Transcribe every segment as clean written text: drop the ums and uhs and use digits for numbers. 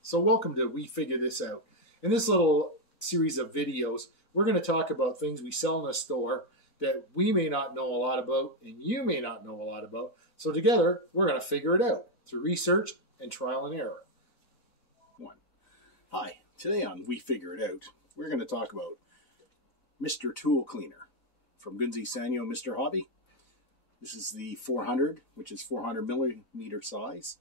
So welcome to We Figure This Out. In this little series of videos, we're going to talk about things we sell in a store that we may not know a lot about and you may not know a lot about. So together, we're going to figure it out through research and trial and error. Hi, today on We Figure It Out, we're going to talk about Mr. Tool Cleaner from Gunzi Sanyo Mr. Hobby. This is the 400, which is 400 millimeter size,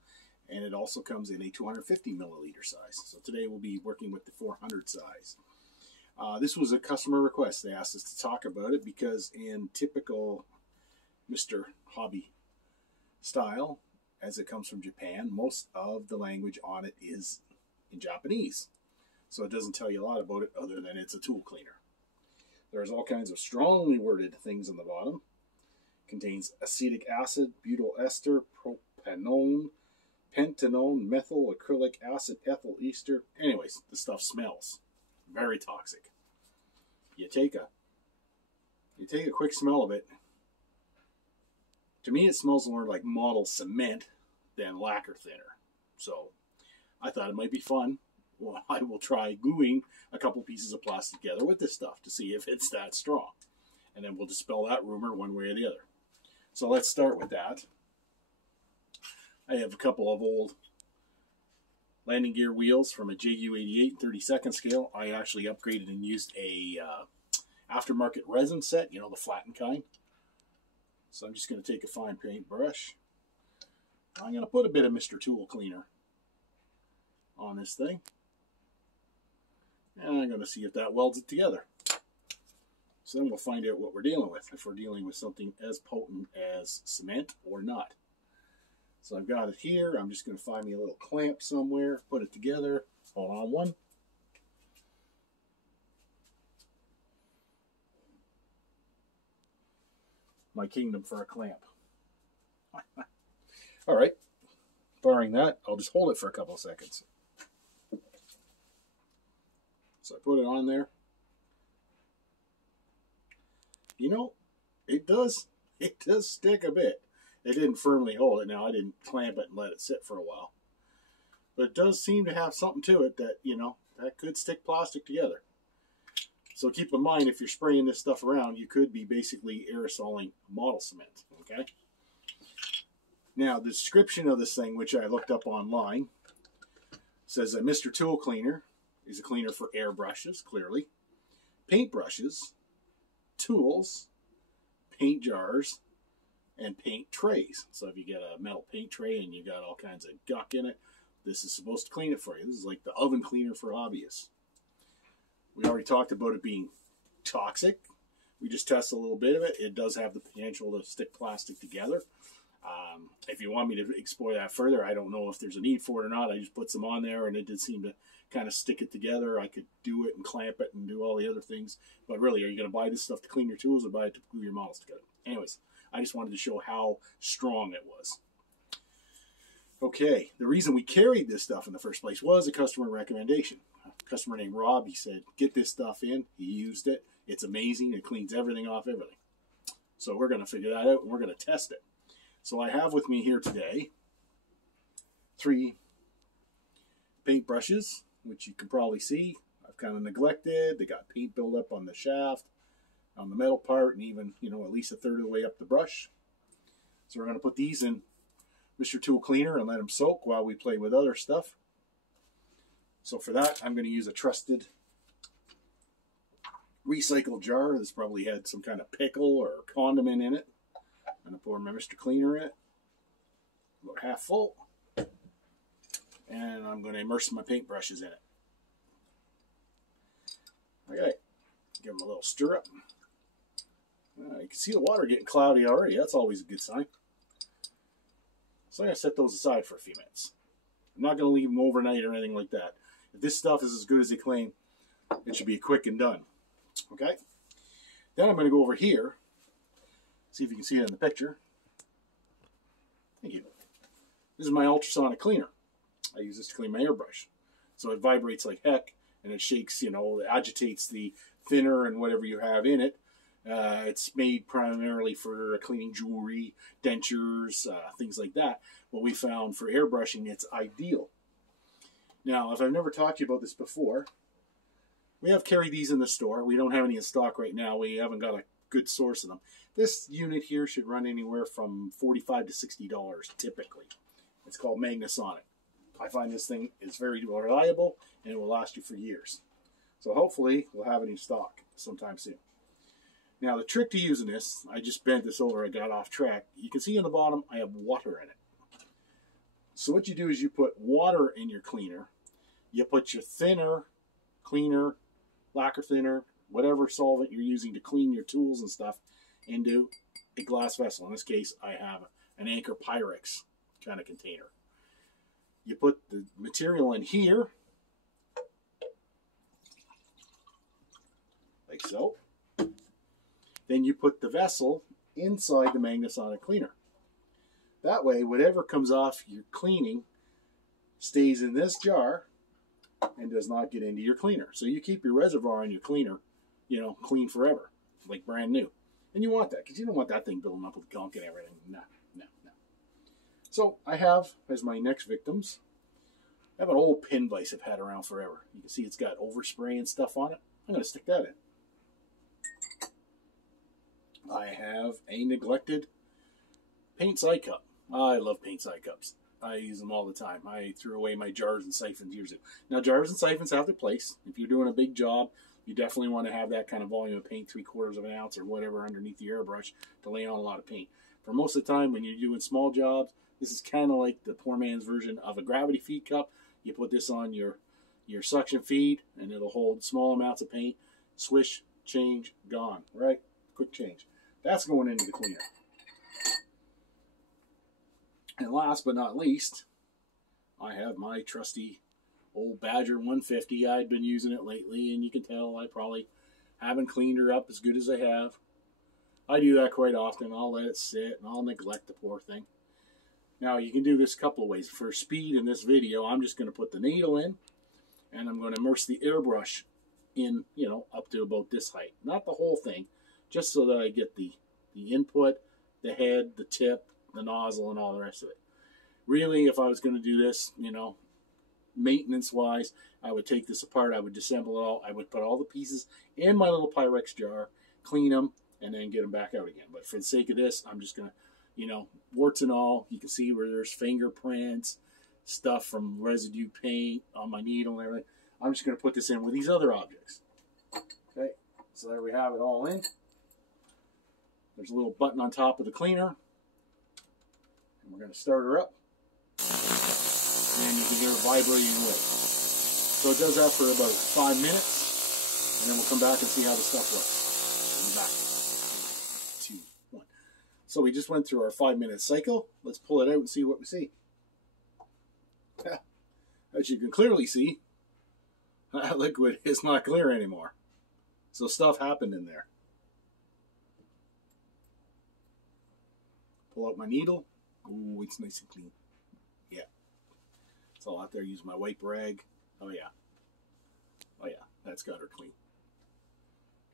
and it also comes in a 250 milliliter size. So today we'll be working with the 400 size. This was a customer request. They asked us to talk about it because in typical Mr. Hobby style, as it comes from Japan, most of the language on it is in Japanese. So it doesn't tell you a lot about it other than it's a tool cleaner. There's all kinds of strongly worded things on the bottom. Contains acetic acid, butyl ester, propanone, pentanone, methyl acrylic acid, ethyl ester. Anyways, the stuff smells very toxic. You take a quick smell of it. To me, it smells more like model cement than lacquer thinner. So I thought it might be fun. Well, I will try gluing a couple pieces of plastic together with this stuff to see if it's that strong. And then we'll dispel that rumor one way or the other. So let's start with that. I have a couple of old landing gear wheels from a JU88 32nd scale. I actually upgraded and used a aftermarket resin set, you know, the flattened kind. So I'm just going to take a fine paintbrush. I'm going to put a bit of Mr. Tool Cleaner on this thing. And I'm going to see if that welds it together. So then we'll find out what we're dealing with, if we're dealing with something as potent as cement or not. So I've got it here. I'm just going to find me a little clamp somewhere, put it together. Hold on one. My kingdom for a clamp. All right. Barring that, I'll just hold it for a couple of seconds. So I put it on there. You know, it does stick a bit. It didn't firmly hold it. Now, I didn't clamp it and let it sit for a while. But it does seem to have something to it that, you know, that could stick plastic together. So keep in mind, if you're spraying this stuff around, you could be basically aerosoling model cement, okay? Now, the description of this thing, which I looked up online, says that Mr. Tool Cleaner is a cleaner for airbrushes, clearly, paintbrushes, tools, paint jars, and paint trays. So if you get a metal paint tray and you got all kinds of guck in it, this is supposed to clean it for you. This is like the oven cleaner for hobbyists. We already talked about it being toxic. We just tested a little bit of it. It does have the potential to stick plastic together. If you want me to explore that further, I don't know if there's a need for it or not. I just put some on there and it did seem to kind of stick it together. I could do it and clamp it and do all the other things. But really, are you going to buy this stuff to clean your tools or buy it to glue your models together? Anyways, I just wanted to show how strong it was. Okay, the reason we carried this stuff in the first place was a customer recommendation. A customer named Rob, he said, get this stuff in. He used it. It's amazing. It cleans everything off everything. So we're going to figure that out and we're going to test it. So I have with me here today 3 paint brushes, which you can probably see. I've kind of neglected. They got paint buildup on the shaft, on the metal part, and even, you know, at least a third of the way up the brush. So we're going to put these in Mr. Tool Cleaner and let them soak while we play with other stuff. So for that, I'm going to use a trusted recycled jar. This probably had some kind of pickle or condiment in it. I'm going to pour my Mr. Cleaner in it, about half full. And I'm going to immerse my paintbrushes in it. Okay, give them a little stir up. You can see the water getting cloudy already. That's always a good sign. So I'm going to set those aside for a few minutes. I'm not going to leave them overnight or anything like that. If this stuff is as good as they claim, it should be quick and done. Okay? Then I'm going to go over here. See if you can see it in the picture. Thank you. This is my ultrasonic cleaner. I use this to clean my airbrush. So it vibrates like heck, and it shakes, you know, it agitates the thinner and whatever you have in it, It's made primarily for cleaning jewelry, dentures, things like that. What we found for airbrushing, it's ideal. Now, if I've never talked to you about this before, we have carried these in the store. We don't have any in stock right now. We haven't got a good source of them. This unit here should run anywhere from $45 to $60 typically. It's called Magnasonic. I find this thing is very reliable and it will last you for years. So hopefully we'll have it in stock sometime soon. Now the trick to using this, I just bent this over, I got off track. You can see on the bottom I have water in it. So what you do is you put water in your cleaner. You put your thinner, cleaner, lacquer thinner, whatever solvent you're using to clean your tools and stuff into a glass vessel. In this case, I have an Anchor Pyrex kind of container. You put the material in here, like so. Then you put the vessel inside the Magnasonic cleaner. That way, whatever comes off your cleaning stays in this jar and does not get into your cleaner. So you keep your reservoir in your cleaner, you know, clean forever, like brand new. And you want that, because you don't want that thing building up with gunk and everything. No, no, no. So I have, as my next victims, I have an old pin vise I've had around forever. You can see it's got overspray and stuff on it. I'm going to stick that in. I have a neglected paint side cup. I love paint side cups. I use them all the time. I threw away my jars and siphons years ago. Now, jars and siphons have their place. If you're doing a big job, you definitely want to have that kind of volume of paint, 3/4 of an ounce or whatever underneath the airbrush to lay on a lot of paint. For most of the time, when you're doing small jobs, this is kind of like the poor man's version of a gravity feed cup. You put this on your suction feed, and it'll hold small amounts of paint. Swish, change, gone. Right? Quick change. That's going into the cleaner. And last but not least, I have my trusty old Badger 150. I've been using it lately, and you can tell I probably haven't cleaned her up as good as I have. I do that quite often. I'll let it sit, and I'll neglect the poor thing. Now, you can do this a couple of ways. For speed in this video, I'm just going to put the needle in, and I'm going to immerse the airbrush in, you know, up to about this height. Not the whole thing, just so that I get the input, the head, the tip, the nozzle, and all the rest of it. Really, if I was going to do this, you know, maintenance-wise, I would take this apart, I would disassemble it all, I would put all the pieces in my little Pyrex jar, clean them, and then get them back out again. But for the sake of this, I'm just going to, you know, warts and all, you can see where there's fingerprints, stuff from residue paint on my needle and everything. I'm just going to put this in with these other objects. Okay, so there we have it all in. There's a little button on top of the cleaner. And we're going to start her up. And you can hear it vibrating away. So it does that for about 5 minutes. And then we'll come back and see how the stuff looks. We'll be back. 2, 1. So we just went through our 5-minute cycle. Let's pull it out and see what we see. As you can clearly see, that liquid is not clear anymore. So stuff happened in there. Pull out my needle. Ooh, it's nice and clean. Yeah. It's all out there. Use my wipe rag. Oh, yeah. Oh, yeah. That's got her clean.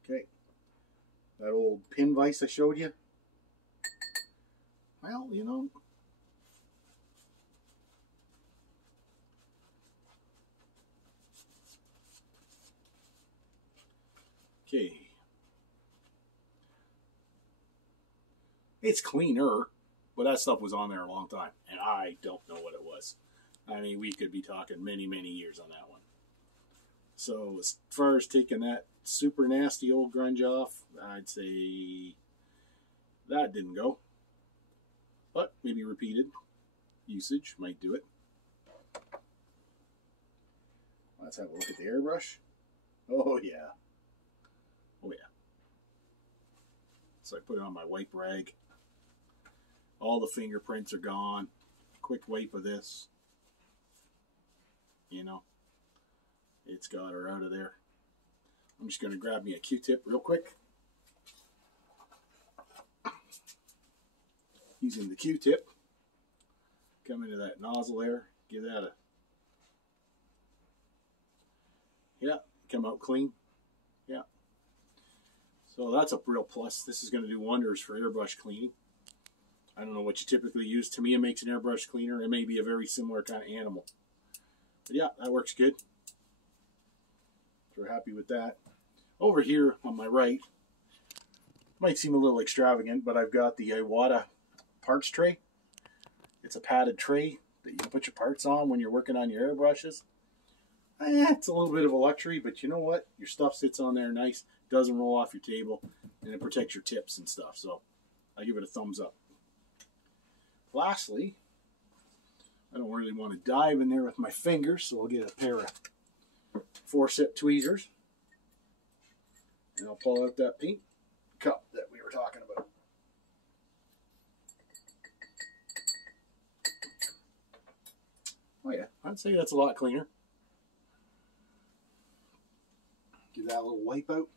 Okay. That old pin vise I showed you. Well, you know. Okay. It's cleaner, but that stuff was on there a long time, and I don't know what it was. I mean, we could be talking many, many years on that one. So as far as taking that super nasty old grunge off, I'd say that didn't go. But maybe repeated usage might do it. Let's have a look at the airbrush. Oh, yeah. Oh, yeah. So I put it on my wipe rag. All the fingerprints are gone. Quick wipe of this. You know, it's got her out of there. I'm just going to grab me a Q-tip real quick. Using the Q-tip, come into that nozzle there, give that a, yeah, come out clean. Yeah. So that's a real plus. This is going to do wonders for airbrush cleaning. I don't know what you typically use. To me, it makes an airbrush cleaner. It may be a very similar kind of animal. But yeah, that works good. So we're happy with that. Over here on my right, might seem a little extravagant, but I've got the Iwata parts tray. It's a padded tray that you can put your parts on when you're working on your airbrushes. It's a little bit of a luxury, but you know what? Your stuff sits on there nice, doesn't roll off your table, and it protects your tips and stuff. So I give it a thumbs up. Lastly, I don't really want to dive in there with my fingers, so we'll get a pair of forceps tweezers, and I'll pull out that paint cup that we were talking about. Oh yeah, I'd say that's a lot cleaner. Give that a little wipe out.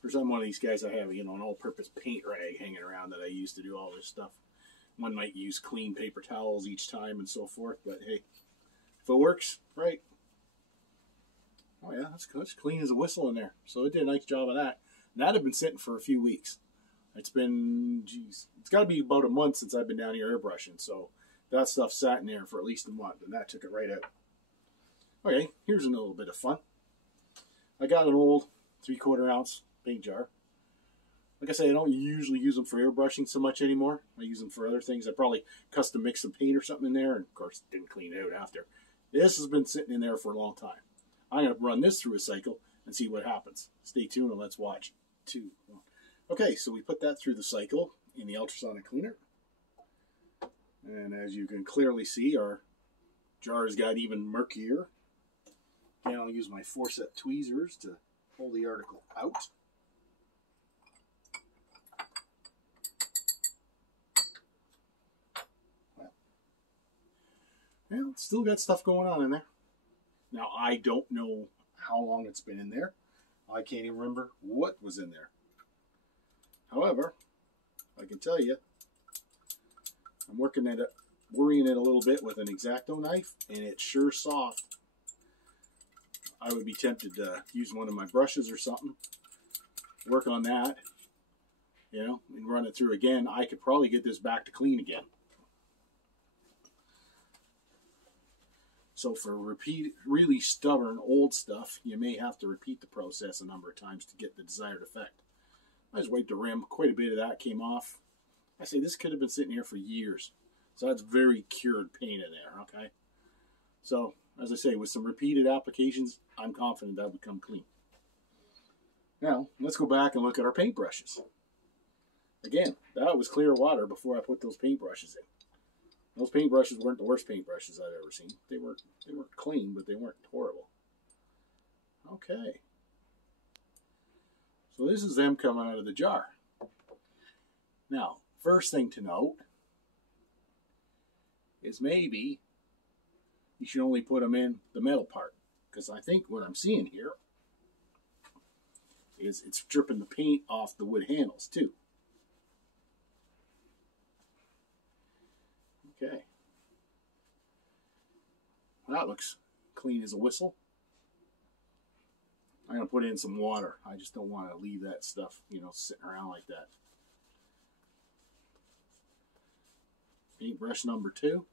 Because I'm one of these guys, I have, you know, an all-purpose paint rag hanging around that I use to do all this stuff. One might use clean paper towels each time and so forth, but hey, if it works, right. Oh yeah, that's clean as a whistle in there. So it did a nice job of that. And that had been sitting for a few weeks. It's been, geez, it's got to be about a month since I've been down here airbrushing. So that stuff sat in there for at least a month, and that took it right out. Okay, here's a little bit of fun. I got an old 3/4 ounce paint jar. Like I say, I don't usually use them for airbrushing so much anymore. I use them for other things. I probably custom mix some paint or something in there, and of course didn't clean it out after. This has been sitting in there for a long time. I'm going to run this through a cycle and see what happens. Stay tuned and let's watch. 2, 1. Okay, so we put that through the cycle in the ultrasonic cleaner. And as you can clearly see, our jar's got even murkier. And I'll use my forceps tweezers to pull the article out. Well, it's still got stuff going on in there. Now, I don't know how long it's been in there. I can't even remember what was in there. However, I can tell you, I'm working at it, worrying it a little bit with an X-Acto knife, and it's sure soft. I would be tempted to use one of my brushes or something, work on that, you know, and run it through again. I could probably get this back to clean again. So for really stubborn old stuff, you may have to repeat the process a number of times to get the desired effect. I just wiped the rim. Quite a bit of that came off. I say this could have been sitting here for years. So that's very cured paint in there, okay? So, as I say, with some repeated applications, I'm confident that will become clean. Now, let's go back and look at our paintbrushes. Again, that was clear water before I put those paintbrushes in. Those paintbrushes weren't the worst paintbrushes I've ever seen. They weren't clean, but they weren't horrible. Okay. So this is them coming out of the jar. Now, first thing to note is maybe you should only put them in the metal part, because I think what I'm seeing here is it's dripping the paint off the wood handles too. Okay. That looks clean as a whistle. I'm going to put in some water. I just don't want to leave that stuff, you know, sitting around like that. Paintbrush number 2.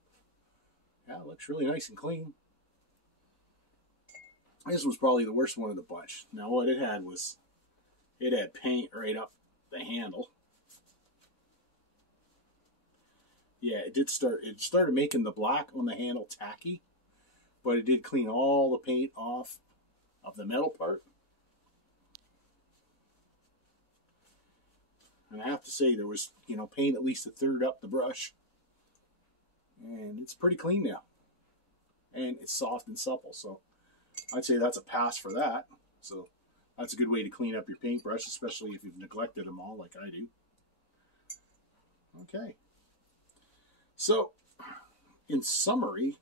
Yeah, it looks really nice and clean. This was probably the worst one of the bunch. Now what it had was, it had paint right up the handle. Yeah, it started making the black on the handle tacky, but it did clean all the paint off of the metal part. And I have to say there was, you know, paint at least a third up the brush. And it's pretty clean now. And it's soft and supple, so I'd say that's a pass for that. So that's a good way to clean up your paintbrush, especially if you've neglected them all like I do. Okay. So, in summary,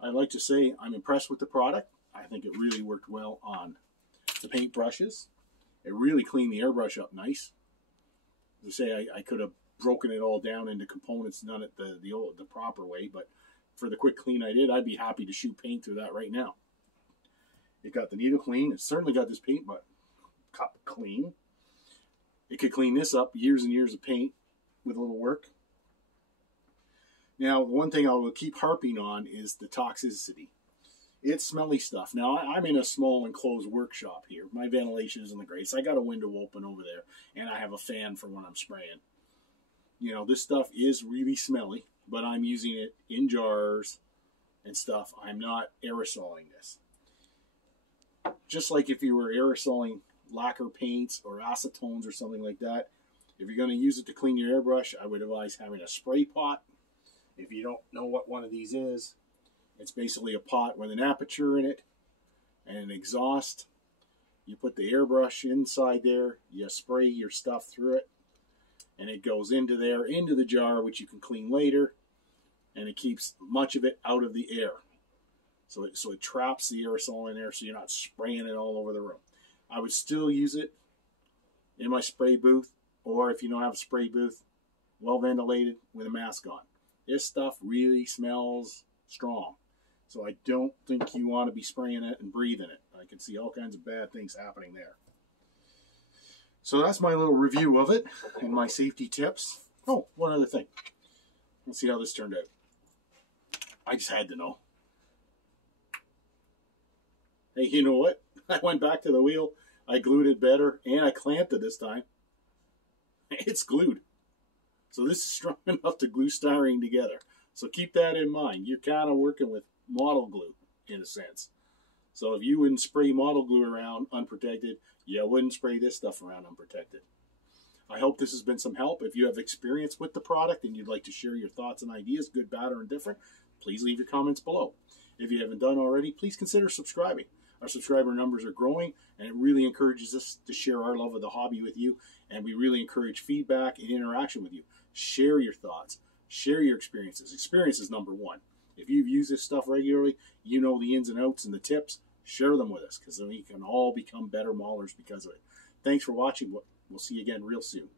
I'd like to say I'm impressed with the product. I think it really worked well on the paintbrushes. It really cleaned the airbrush up nice. As I say, I could have broken it all down into components, done it the proper way, but for the quick clean I did, I'd be happy to shoot paint through that right now. It got the needle clean. It certainly got this paint cup clean. It could clean this up, years and years of paint with a little work. Now, the one thing I will keep harping on is the toxicity. It's smelly stuff. Now, I'm in a small enclosed workshop here. My ventilation isn't the greatest. I got a window open over there, and I have a fan for when I'm spraying. You know, this stuff is really smelly, but I'm using it in jars and stuff. I'm not aerosoling this. Just like if you were aerosoling lacquer paints or acetones or something like that, if you're going to use it to clean your airbrush, I would advise having a spray pot. If you don't know what one of these is, it's basically a pot with an aperture in it and an exhaust. You put the airbrush inside there, you spray your stuff through it, and it goes into there, into the jar, which you can clean later, and it keeps much of it out of the air. So it traps the aerosol in there so you're not spraying it all over the room. I would still use it in my spray booth, or if you don't have a spray booth, well ventilated with a mask on. This stuff really smells strong. So I don't think you want to be spraying it and breathing it. I can see all kinds of bad things happening there. So that's my little review of it and my safety tips. Oh, one other thing. Let's see how this turned out. I just had to know. Hey, you know what? I went back to the wheel. I glued it better, and I clamped it this time. It's glued. So this is strong enough to glue styrene together. So keep that in mind. You're kind of working with model glue, in a sense. So if you wouldn't spray model glue around unprotected, you wouldn't spray this stuff around unprotected. I hope this has been some help. If you have experience with the product and you'd like to share your thoughts and ideas, good, bad, or indifferent, please leave your comments below. If you haven't done already, please consider subscribing. Our subscriber numbers are growing, and it really encourages us to share our love of the hobby with you, and we really encourage feedback and interaction with you. Share your thoughts. Share your experiences. Experience is number one. If you've used this stuff regularly, you know the ins and outs and the tips, share them with us, because then we can all become better maulers because of it. Thanks for watching. We'll see you again real soon.